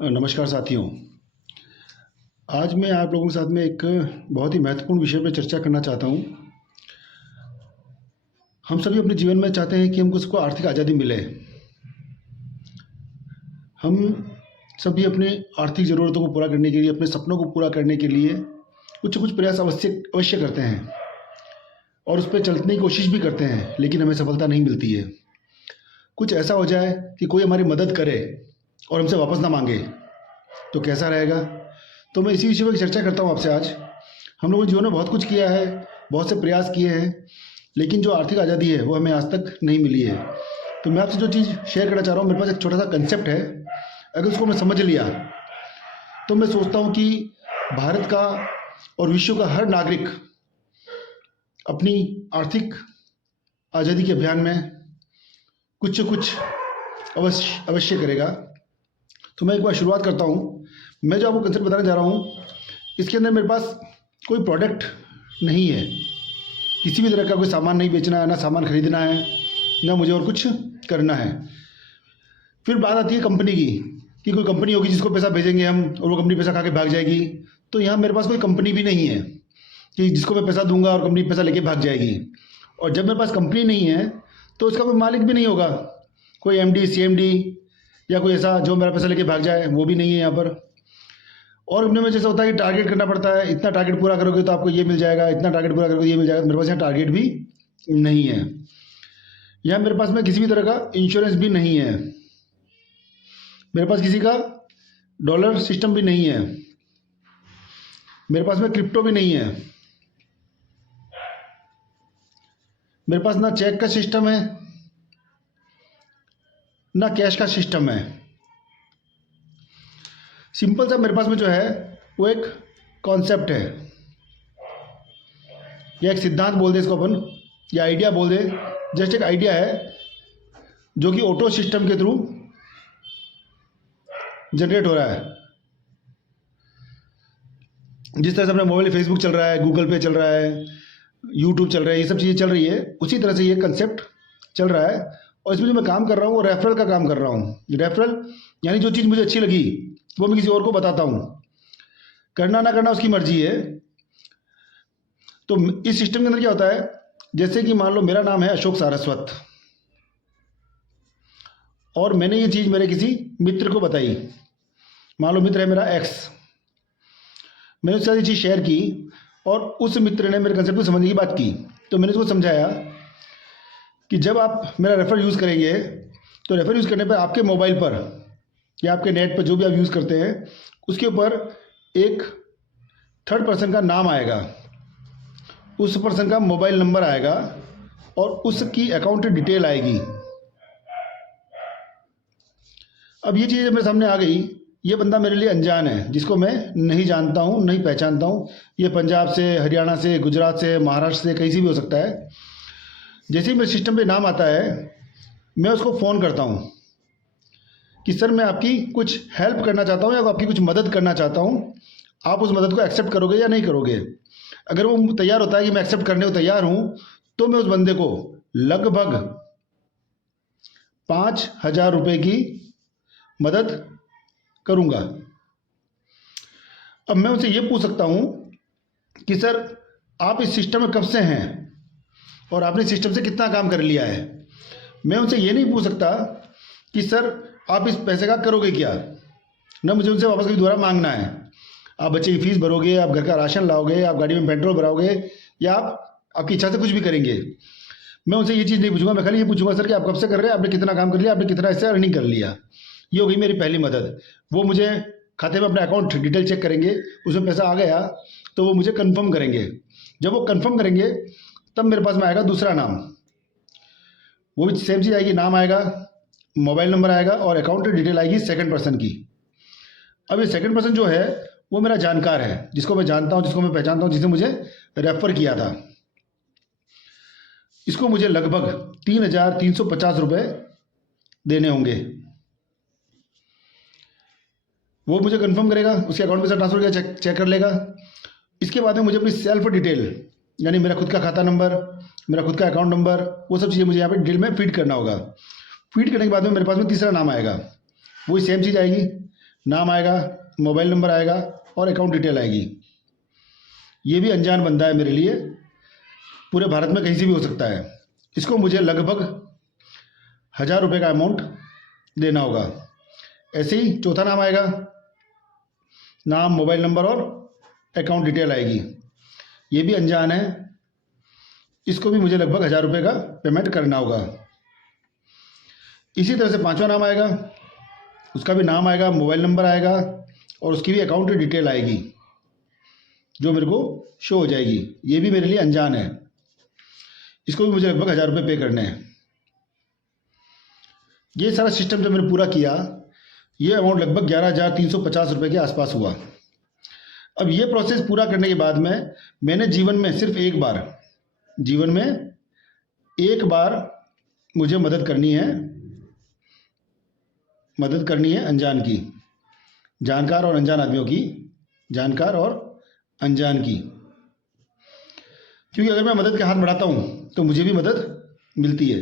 नमस्कार साथियों। आज मैं आप लोगों के साथ में एक बहुत ही महत्वपूर्ण विषय पर चर्चा करना चाहता हूँ। हम सभी अपने जीवन में चाहते हैं कि हमको सबको आर्थिक आज़ादी मिले। हम सभी अपने आर्थिक ज़रूरतों को पूरा करने के लिए, अपने सपनों को पूरा करने के लिए कुछ प्रयास अवश्य करते हैं और उस पर चलने की कोशिश भी करते हैं, लेकिन हमें सफलता नहीं मिलती है। कुछ ऐसा हो जाए कि कोई हमारी मदद करे और हमसे वापस ना मांगे तो कैसा रहेगा। तो मैं इसी विषय पर चर्चा करता हूँ आपसे आज। हम लोगों ने जीवन में बहुत कुछ किया है, बहुत से प्रयास किए हैं, लेकिन जो आर्थिक आज़ादी है वो हमें आज तक नहीं मिली है। तो मैं आपसे जो चीज़ शेयर करना चाह रहा हूँ, मेरे पास एक छोटा सा कंसेप्ट है। अगर उसको मैं समझ लिया तो मैं सोचता हूँ कि भारत का और विश्व का हर नागरिक अपनी आर्थिक आज़ादी के अभियान में कुछ अवश्य करेगा। तो मैं एक बार शुरुआत करता हूँ। मैं जो आपको कंसेप्ट बताने जा रहा हूँ, इसके अंदर मेरे पास कोई प्रोडक्ट नहीं है, किसी भी तरह का कोई सामान नहीं बेचना है, ना सामान खरीदना है, ना मुझे और कुछ करना है। फिर बात आती है कंपनी की, कि कोई कंपनी होगी जिसको पैसा भेजेंगे हम और वो कंपनी पैसा खा के भाग जाएगी। तो यहाँ मेरे पास कोई कंपनी भी नहीं है कि जिसको मैं पैसा दूंगा और कंपनी पैसा लेके भाग जाएगी। और जब मेरे पास कंपनी नहीं है तो उसका कोई मालिक भी नहीं होगा, कोई एमडी, सीएमडी या कोई ऐसा जो मेरा पैसा लेके भाग जाए, वो भी नहीं है यहाँ पर। और कंपनी में जैसा होता है कि टारगेट करना पड़ता है, इतना टारगेट पूरा करोगे तो आपको ये मिल जाएगा, इतना टारगेट पूरा करोगे ये मिल जाएगा। मेरे पास यहाँ टारगेट भी नहीं है। यहाँ मेरे पास में किसी भी तरह का इंश्योरेंस भी नहीं है, मेरे पास किसी का डॉलर सिस्टम भी नहीं है, मेरे पास में क्रिप्टो भी नहीं है, मेरे पास ना चेक का सिस्टम है ना कैश का सिस्टम है। सिंपल सा मेरे पास में जो है वो एक कॉन्सेप्ट है, या एक सिद्धांत बोल दे इसको अपन, या आइडिया बोल दे। जस्ट एक आइडिया है जो कि ऑटो सिस्टम के थ्रू जनरेट हो रहा है। जिस तरह से अपने मोबाइल फेसबुक चल रहा है, गूगल पे चल रहा है, यूट्यूब चल रहा है, ये सब चीज़ें चल रही है, उसी तरह से ये कंसेप्ट चल रहा है। और इसमें जो मैं काम कर रहा हूँ वो रेफरल का काम कर रहा हूँ। रेफरल यानी जो चीज़ मुझे अच्छी लगी वो मैं किसी और को बताता हूँ, करना ना करना उसकी मर्जी है। तो इस सिस्टम के अंदर क्या होता है, जैसे कि मान लो मेरा नाम है अशोक सारस्वत और मैंने ये चीज़ मेरे किसी मित्र को बताई। मान लो मित्र है मेरा एक्स, मैंने उसके साथ ये चीज़ शेयर की और उस मित्र ने मेरे कंसेप्ट को समझने की बात की। तो मैंने उसको समझाया कि जब आप मेरा रेफर यूज़ करेंगे तो रेफर यूज़ करने पर आपके मोबाइल पर या आपके नेट पर जो भी आप यूज़ करते हैं उसके ऊपर एक थर्ड पर्सन का नाम आएगा, उस पर्सन का मोबाइल नंबर आएगा और उसकी अकाउंट डिटेल आएगी। अब ये चीज़ मेरे सामने आ गई, ये बंदा मेरे लिए अनजान है, जिसको मैं नहीं जानता हूँ, नहीं पहचानता हूँ। ये पंजाब से, हरियाणा से, गुजरात से, महाराष्ट्र से, कहीं से भी हो सकता है। जैसे ही मेरे सिस्टम पे नाम आता है मैं उसको फ़ोन करता हूँ कि सर मैं आपकी कुछ हेल्प करना चाहता हूँ या आपकी कुछ मदद करना चाहता हूँ, आप उस मदद को एक्सेप्ट करोगे या नहीं करोगे। अगर वो तैयार होता है कि मैं एक्सेप्ट करने को तैयार हूँ तो मैं उस बंदे को लगभग 5,000 रुपये की मदद करूँगा। अब मैं उनसे ये पूछ सकता हूँ कि सर आप इस सिस्टम में कब से हैं और आपने सिस्टम से कितना काम कर लिया है। मैं उनसे ये नहीं पूछ सकता कि सर आप इस पैसे का करोगे क्या, ना मुझे उनसे वापस कभी दोबारा मांगना है। आप बच्चे की फीस भरोगे, आप घर का राशन लाओगे, आप गाड़ी में पेट्रोल भराओगे, या आप आपकी इच्छा से कुछ भी करेंगे। मैं उनसे ये चीज़ नहीं पूछूंगा। मैं खाली ये पूछूंगा सर कि आप कब से कर रहे हैं, आपने कितना काम कर लिया, आपने कितना इससे अर्निंग कर लिया। ये हो गई मेरी पहली मदद। वो मुझे खाते में अपने अकाउंट डिटेल चेक करेंगे, उसमें पैसा आ गया तो वो मुझे कन्फर्म करेंगे। जब वो कन्फर्म करेंगे तब मेरे पास में आएगा दूसरा नाम, वो भी सेम चीज़ आएगी, नाम आएगा, मोबाइल नंबर आएगा और अकाउंट डिटेल आएगी सेकंड पर्सन की। अब ये सेकंड पर्सन जो है वो मेरा जानकार है, जिसको मैं जानता हूँ, जिसको मैं पहचानता हूँ, जिसने मुझे रेफर किया था। इसको मुझे लगभग 3,350 रुपये देने होंगे। वो मुझे कंफर्म करेगा, उसके अकाउंट में से ट्रांसफर किया चेक कर लेगा। इसके बाद में मुझे अपनी सेल्फ डिटेल, यानी मेरा खुद का खाता नंबर, मेरा खुद का अकाउंट नंबर, वो सब चीज़ें मुझे यहाँ पे डिटेल में फीड करना होगा। फीड करने के बाद में मेरे पास में तीसरा नाम आएगा, वही सेम चीज़ आएगी, नाम आएगा, मोबाइल नंबर आएगा और अकाउंट डिटेल आएगी। ये भी अनजान बंदा है मेरे लिए, पूरे भारत में कहीं से भी हो सकता है। इसको मुझे लगभग 1000 रुपये का अमाउंट देना होगा। ऐसे ही चौथा नाम आएगा, नाम, मोबाइल नंबर और अकाउंट डिटेल आएगी। ये भी अनजान है, इसको भी मुझे लगभग 1000 रुपये का पेमेंट करना होगा। इसी तरह से पांचवा नाम आएगा, उसका भी नाम आएगा, मोबाइल नंबर आएगा और उसकी भी अकाउंट डिटेल आएगी जो मेरे को शो हो जाएगी। ये भी मेरे लिए अनजान है, इसको भी मुझे लगभग 1000 रुपये पे करने हैं। ये सारा सिस्टम जब मैंने पूरा किया, ये अमाउंट लगभग 11,350 रुपये के आसपास हुआ। अब ये प्रोसेस पूरा करने के बाद में मैंने जीवन में सिर्फ एक बार मुझे मदद करनी है अनजान की, जानकार और अनजान आदमियों की, जानकार और अनजान की। क्योंकि अगर मैं मदद के हाथ बढ़ाता हूँ तो मुझे भी मदद मिलती है।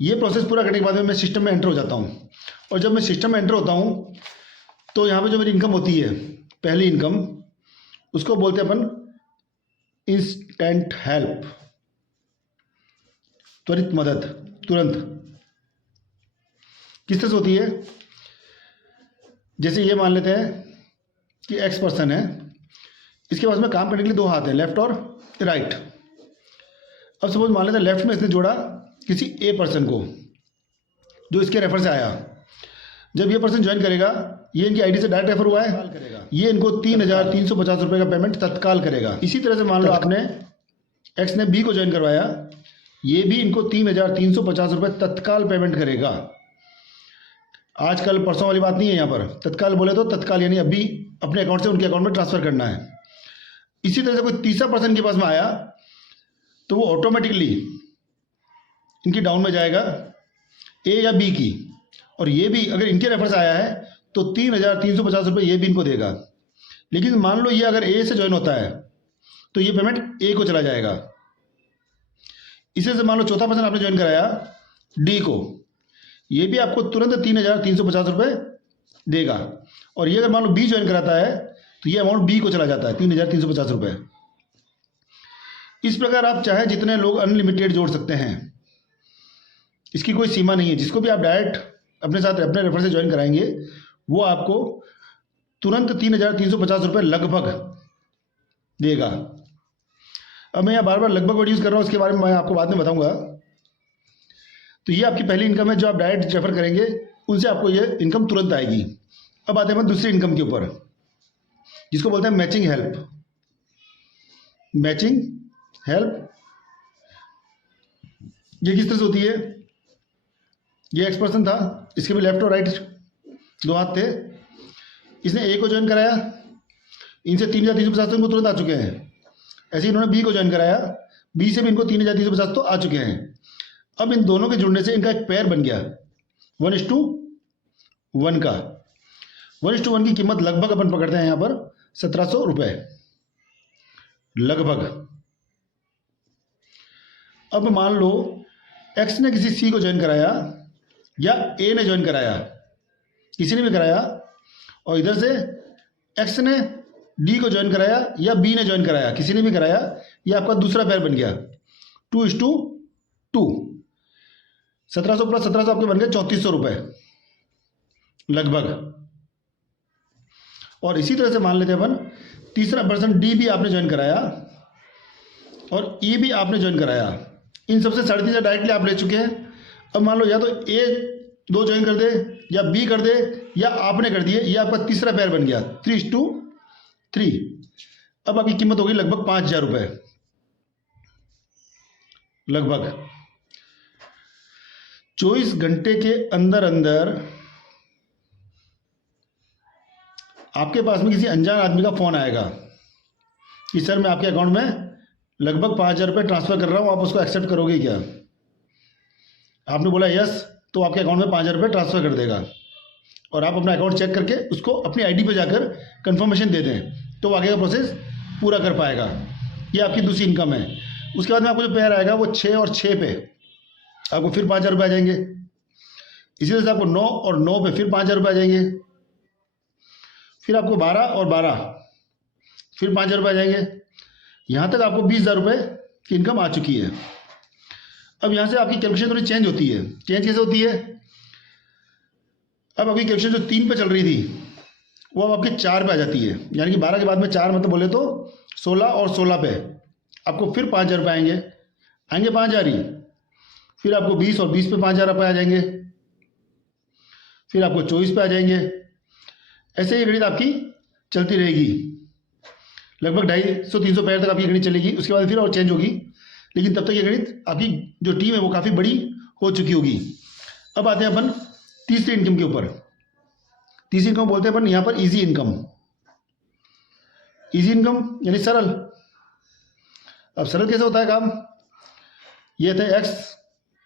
ये प्रोसेस पूरा करने के बाद में मैं सिस्टम में एंटर हो जाता हूँ, और जब मैं सिस्टम में एंटर होता हूँ तो यहाँ पे जो मेरी इनकम होती है, पहली इनकम, उसको बोलते हैं अपन इंस्टेंट हेल्प, त्वरित मदद, तुरंत। किस तरह से होती है? जैसे ये मान लेते हैं कि एक्स पर्सन है, इसके पास में काम करने के लिए 2 हाथ हैं, लेफ्ट और राइट। अब सपोज मान लेते हैं लेफ्ट में इसने जोड़ा किसी ए पर्सन को जो इसके रेफर से आया। जब ये पर्सन ज्वाइन करेगा, ये इनकी आईडी से डायरेक्ट रेफर हुआ है, ये इनको 3,350 रुपये का पेमेंट तत्काल करेगा। इसी तरह से मान लो आपने एक्स ने बी को ज्वाइन करवाया, ये भी इनको 3,350 रुपये तत्काल पेमेंट करेगा। आजकल परसों वाली बात नहीं है, यहाँ पर तत्काल बोले तो तत्काल, यानी अभी अपने अकाउंट से उनके अकाउंट में ट्रांसफर करना है। इसी तरह से कोई तीसरा पर्सन के पास में आया तो वो ऑटोमेटिकली इनकी डाउन में जाएगा, ए या बी की, और ये भी अगर इनके रेफर से आया है तो 3,350 रुपये ये भी इनको देगा। लेकिन मान लो ये अगर ए से ज्वाइन होता है तो ये पेमेंट ए को चला जाएगा। इसी से मान लो चौथा पर्सन आपने ज्वाइन कराया डी को, ये भी आपको तुरंत 3,350 रुपये देगा। और ये अगर मान लो बी ज्वाइन कराता है तो ये अमाउंट बी को चला जाता है, 3,350 रुपये। इस प्रकार आप चाहे जितने लोग अनलिमिटेड जोड़ सकते हैं, इसकी कोई सीमा नहीं है। जिसको भी आप डायरेक्ट अपने साथ अपने रेफर से ज्वाइन कराएंगे वो आपको तुरंत 3,350 रुपये लगभग देगा। अब मैं यहाँ बार बार लगभग वर्ड यूज़ कर रहा हूँ, उसके बारे में मैं आपको बाद में बताऊंगा। तो ये आपकी पहली इनकम है जो आप डायरेक्ट रेफर करेंगे, उनसे आपको ये इनकम तुरंत आएगी। अब आते हैं दूसरी इनकम के ऊपर, जिसको बोलते हैं मैचिंग हेल्प। मैचिंग हेल्प ये किस तरह से होती है? ये एक्स पर्सन था, इसके भी लेफ्ट और राइट 2 हाथ थे। इसने ए को ज्वाइन कराया, इनसे 3,350 इनको तुरंत आ चुके हैं। ऐसे ही इन्होंने बी को ज्वाइन कराया, बी से भी इनको 3,350 तो आ चुके हैं। अब इन दोनों के जुड़ने से इनका एक पेयर बन गया 1:1 का। 1:1 की कीमत लगभग अपन पकड़ते हैं यहाँ पर 1,700 रुपये लगभग। अब मान लो एक्स ने किसी सी को ज्वाइन कराया या ए ने ज्वाइन कराया, किसी ने भी कराया, और इधर से एक्स ने डी को ज्वाइन कराया या बी ने ज्वाइन कराया, किसी ने भी कराया, ये आपका दूसरा पेयर बन गया 2:2। 1,700 प्लस 1,700 आपके बन गए 3,400 रुपये लगभग। और इसी तरह से मान लेते हैं अपन तीसरा पर्सन डी भी आपने ज्वाइन कराया और ई भी आपने ज्वाइन कराया। इन सबसे 3.5 डायरेक्टली आप ले चुके हैं। अब मान लो या तो ए 2 ज्वाइन कर दे या बी कर दे या आपने कर दिए, ये आपका तीसरा पेयर बन गया 3:3। अब आपकी कीमत होगी लगभग 5,000 रुपये लगभग। 24 घंटे के अंदर अंदर आपके पास में किसी अनजान आदमी का फोन आएगा कि सर मैं आपके अकाउंट में लगभग 5,000 रुपये ट्रांसफर कर रहा हूं, आप उसको एक्सेप्ट करोगे क्या? आपने बोला यस, तो आपके अकाउंट में 5,000 रुपये ट्रांसफर कर देगा और आप अपना अकाउंट चेक करके उसको अपनी आईडी पे जाकर कंफर्मेशन दे दें तो आगे का प्रोसेस पूरा कर पाएगा। ये आपकी दूसरी इनकम है। उसके बाद में आपको जो पेयर आएगा वो 6 और 6 पे आपको फिर 5,000 रुपये आ जाएंगे। इसी तरह से आपको 9 और 9 पे फिर 5,000 रुपये आ जाएंगे। फिर आपको 12 और 12, फिर 5,000 रुपये आ जाएंगे। यहाँ तक आपको 20,000 रुपये की इनकम आ चुकी है। अब यहाँ से आपकी कैलकुलेशन थोड़ी चेंज होती है। चेंज कैसे होती है? अब अभी कैलकुलेशन जो 3 पे चल रही थी वो अब आपके 4 पे आ जाती है। यानी कि 12 के बाद में 4 मतलब बोले तो 16 और 16 पे आपको फिर 5,000 रुपये आएंगे। 5,000 ही, फिर आपको 20 और 20 पे 5,000 रुपये आ जाएंगे, फिर आपको 24 पे आ जाएंगे। ऐसे ही गणित आपकी चलती रहेगी। लगभग 250-300 पैर तक आपकी गणित चलेगी। उसके बाद फिर और चेंज होगी, लेकिन तब तक ये गणित आपकी जो टीम है वो काफ़ी बड़ी हो चुकी होगी। अब आते हैं अपन तीसरी इनकम के ऊपर। तीसरी इनकम बोलते हैं अपन यहाँ पर इजी इनकम। इजी इनकम यानी सरल। अब सरल कैसे होता है काम? ये थे एक्स,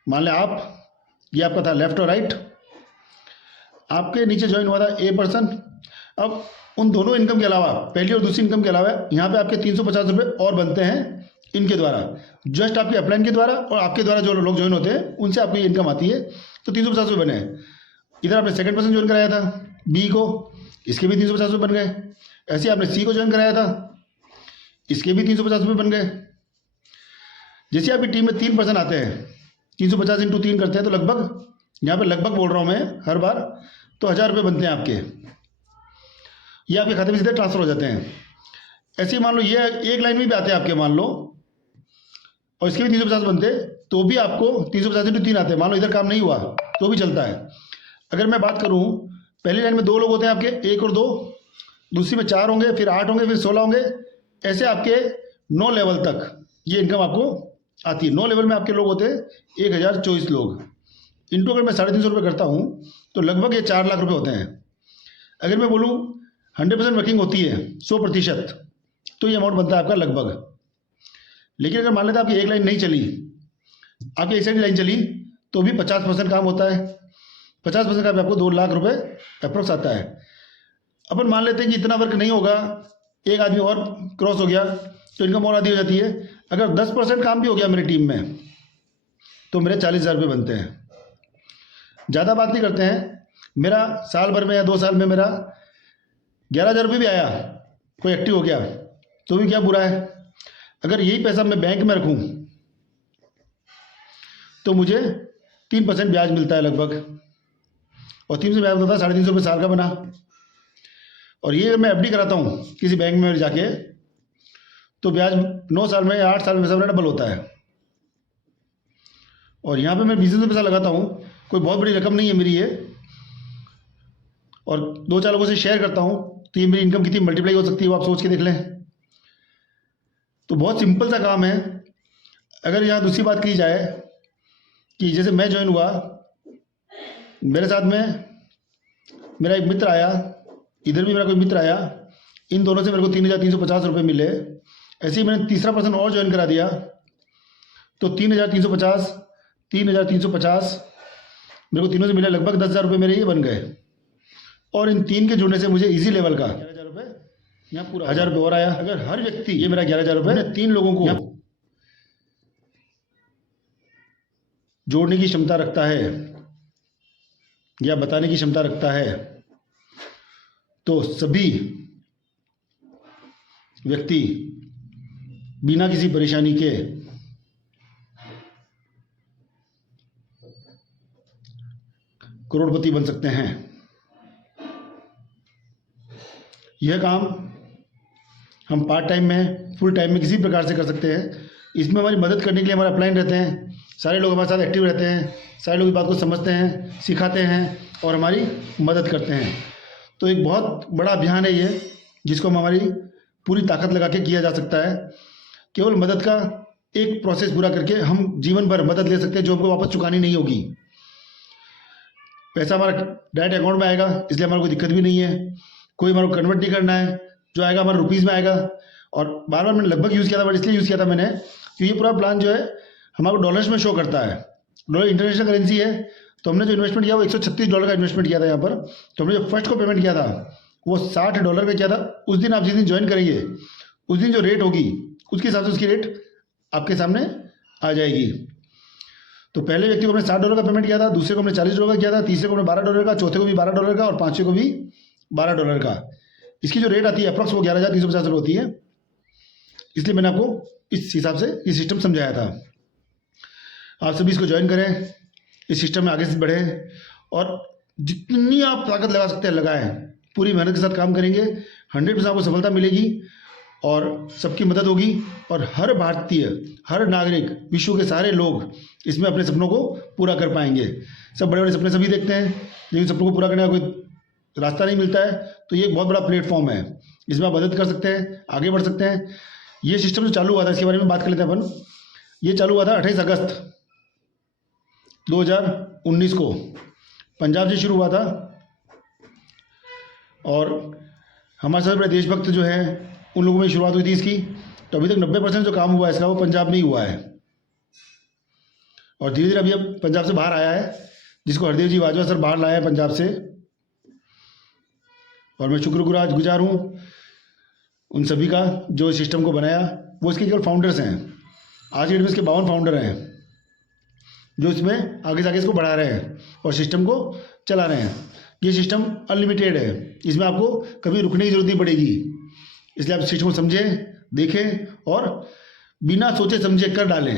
मान लें आप, ये आपका था लेफ्ट और राइट। आपके नीचे ज्वाइन हुआ था ए पर्सन। अब उन दोनों इनकम के अलावा, पहली और दूसरी इनकम के अलावा, यहाँ पे आपके 350 रुपये और बनते हैं इनके द्वारा। जस्ट आपके अपलाइन के द्वारा और आपके द्वारा जो लोग ज्वाइन होते हैं उनसे आपकी इनकम आती है। तो 350 रुपये बने। इधर आपने सेकंड पर्सन ज्वाइन कराया था बी को, इसके भी 350 रुपये बन गए। ऐसे आपने सी को ज्वाइन कराया था, इसके भी 350 रुपये बन गए। जैसे आपकी टीम में 3 पर्सन आते हैं, 350 इंटू 3 करते हैं, तो लगभग, यहाँ पे लगभग बोल रहा हूँ मैं हर बार, तो 1,000 रुपये बनते हैं आपके। ये आपके खाते में सीधे ट्रांसफर हो जाते हैं। ऐसे ही मान लो ये एक लाइन में भी आते हैं आपके, मान लो, और इसके भी 350 बनते, तो भी आपको 350 इंटू 3 आते हैं। मान लो इधर काम नहीं हुआ तो भी चलता है। अगर मैं बात करूँ, पहली लाइन में 2 लोग होते हैं आपके, 1 और 2, दूसरी में 4 होंगे, फिर 8 होंगे, फिर 16 होंगे। ऐसे आपके 9 लेवल तक ये इनकम आपको आती है। 9 लेवल में आपके लोग होते हैं 1,024 लोग। इंटू अगर मैं 350 रुपये करता हूँ तो लगभग ये 4 लाख रुपये होते हैं। अगर मैं बोलूँ 100% वर्किंग होती है, 100%, तो ये अमाउंट बनता है आपका लगभग। लेकिन अगर मान लेते हैं आपकी एक लाइन नहीं चली, आपकी एक साइड लाइन चली, तो भी 50% काम होता है। 50% का भी आपको 2 लाख रुपये अप्रोक्स आता है। अपन मान लेते हैं कि इतना वर्क नहीं होगा, एक आदमी और क्रॉस हो गया तो इनकम और आधी हो जाती है। अगर 10% काम भी हो गया मेरी टीम में तो मेरे 40,000 रुपये बनते हैं। ज़्यादा बात नहीं करते हैं। मेरा साल भर में या 2 साल में मेरा 11,000 रुपये भी आया, कोई एक्टिव हो गया, तो भी क्या बुरा है। अगर यही पैसा मैं बैंक में रखूं तो मुझे 3% ब्याज मिलता है लगभग, और 3 से ब्याज होता है 350 रुपये साल का बना। और ये मैं एफडी कराता हूँ किसी बैंक में जाके, तो ब्याज 9 साल में या 8 साल में पैसा मेरा डबल होता है। और यहाँ पे मैं बिजनेस में पैसा लगाता हूँ, कोई बहुत बड़ी रकम नहीं है मेरी ये, और 2-4 लोगों से शेयर करता हूँ, तो ये मेरी इनकम कितनी मल्टीप्लाई हो सकती है वो आप सोच के देख लें। तो बहुत सिंपल सा काम है। अगर यहाँ दूसरी बात की जाए कि जैसे मैं ज्वाइन हुआ, मेरे साथ में मेरा एक मित्र आया, इधर भी मेरा कोई मित्र आया, इन दोनों से मेरे को 3,350 रुपये मिले। ऐसे ही मैंने तीसरा पर्सन और ज्वाइन करा दिया, तो 3,350 मेरे को तीनों से मिले, लगभग 10,000 रुपये मेरे ये बन गए। और इन 3 के जुड़ने से मुझे इजी लेवल का 11,000 रुपये, यहाँ पूरा 1,000 रुपये और आया। अगर हर व्यक्ति, ये मेरा 11,000 रुपये 3 लोगों को जोड़ने की क्षमता रखता है या बताने की क्षमता रखता है, तो सभी व्यक्ति बिना किसी परेशानी के करोड़पति बन सकते हैं। यह काम हम पार्ट टाइम में, फुल टाइम में किसी प्रकार से कर सकते हैं। इसमें हमारी मदद करने के लिए हमारे अपलाइन रहते हैं, सारे लोग हमारे साथ एक्टिव रहते हैं, सारे लोग इस बात को समझते हैं, सिखाते हैं और हमारी मदद करते हैं। तो एक बहुत बड़ा अभियान है ये, जिसको हम हमारी पूरी ताकत लगा के किया जा सकता है। केवल मदद का एक प्रोसेस पूरा करके हम जीवन भर मदद ले सकते हैं, जो हमको वापस चुकानी नहीं होगी। पैसा हमारा डायरेक्ट अकाउंट में आएगा, इसलिए हमारा कोई दिक्कत भी नहीं है। कोई हमारा कन्वर्ट नहीं करना है, जो आएगा हमारा रुपीज़ में आएगा। और बार बार मैंने लगभग यूज़ किया था, बट इसलिए यूज़ किया था मैंने कि ये पूरा प्लान जो है हमारे डॉलर्स में शो करता है। डॉलर इंटरनेशनल करेंसी है, तो हमने जो इन्वेस्टमेंट किया वो $136 का इन्वेस्टमेंट किया था यहाँ पर। तो हमने जो फर्स्ट को पेमेंट किया था वो $60 का किया था। उस दिन आप जिस दिन ज्वाइन करेंगे, उस दिन जो रेट होगी उसके हिसाब से उसकी रेट आपके सामने आ जाएगी। तो पहले व्यक्ति को हमने $60 का पेमेंट किया था, दूसरे को हमने $40 का किया था, तीसरे को हमने $12 का, चौथे को भी $12 का और पाँचवें को भी $12 का। इसकी जो रेट आती है अप्रॉक्स वो 11,350 रुपये होती है। इसलिए मैंने आपको इस हिसाब से ये सिस्टम समझाया था। आप सभी इसको ज्वाइन करें, इस सिस्टम में आगे से बढ़ें और जितनी आप ताकत लगा सकते हैं लगाएं। पूरी मेहनत के साथ काम करेंगे, 100% आपको सफलता मिलेगी और सबकी मदद होगी और हर भारतीय, हर नागरिक, विश्व के सारे लोग इसमें अपने सपनों को पूरा कर पाएंगे। सब बड़े बड़े सपने सभी देखते हैं, लेकिन सपनों को पूरा करने का कोई रास्ता नहीं मिलता है। तो ये एक बहुत बड़ा प्लेटफॉर्म है, इसमें आप मदद कर सकते हैं, आगे बढ़ सकते हैं। ये सिस्टम जो चालू हुआ था इसके बारे में बात कर लेते हैं अपन। ये चालू हुआ था 28 अगस्त 2019 को, पंजाब से शुरू हुआ था। और हमारे सबसे बड़े देशभक्त जो हैं उन लोगों में शुरुआत हुई थी इसकी। तो अभी तक 90% जो काम हुआ है इसका वो पंजाब में ही हुआ है और धीरे धीरे अभी अब पंजाब से बाहर आया है, जिसको हरदेव जी वाजवा सर बाहर लाए हैं पंजाब से। और मैं शुक्रगुजार हूँ उन सभी का जो इस सिस्टम को बनाया। वो इसके केवल फाउंडर्स हैं, आज की डेट में इसके 52 फाउंडर हैं जो इसमें आगे से आगे इसको बढ़ा रहे हैं और सिस्टम को चला रहे हैं। ये सिस्टम अनलिमिटेड है, इसमें आपको कभी रुकने की जरूरत नहीं पड़ेगी। इसलिए आप सिस्टम को समझें, देखें और बिना सोचे समझे कर डालें।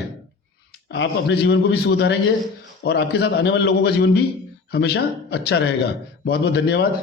आप अपने जीवन को भी सुधारेंगे और आपके साथ आने वाले लोगों का जीवन भी हमेशा अच्छा रहेगा। बहुत बहुत धन्यवाद।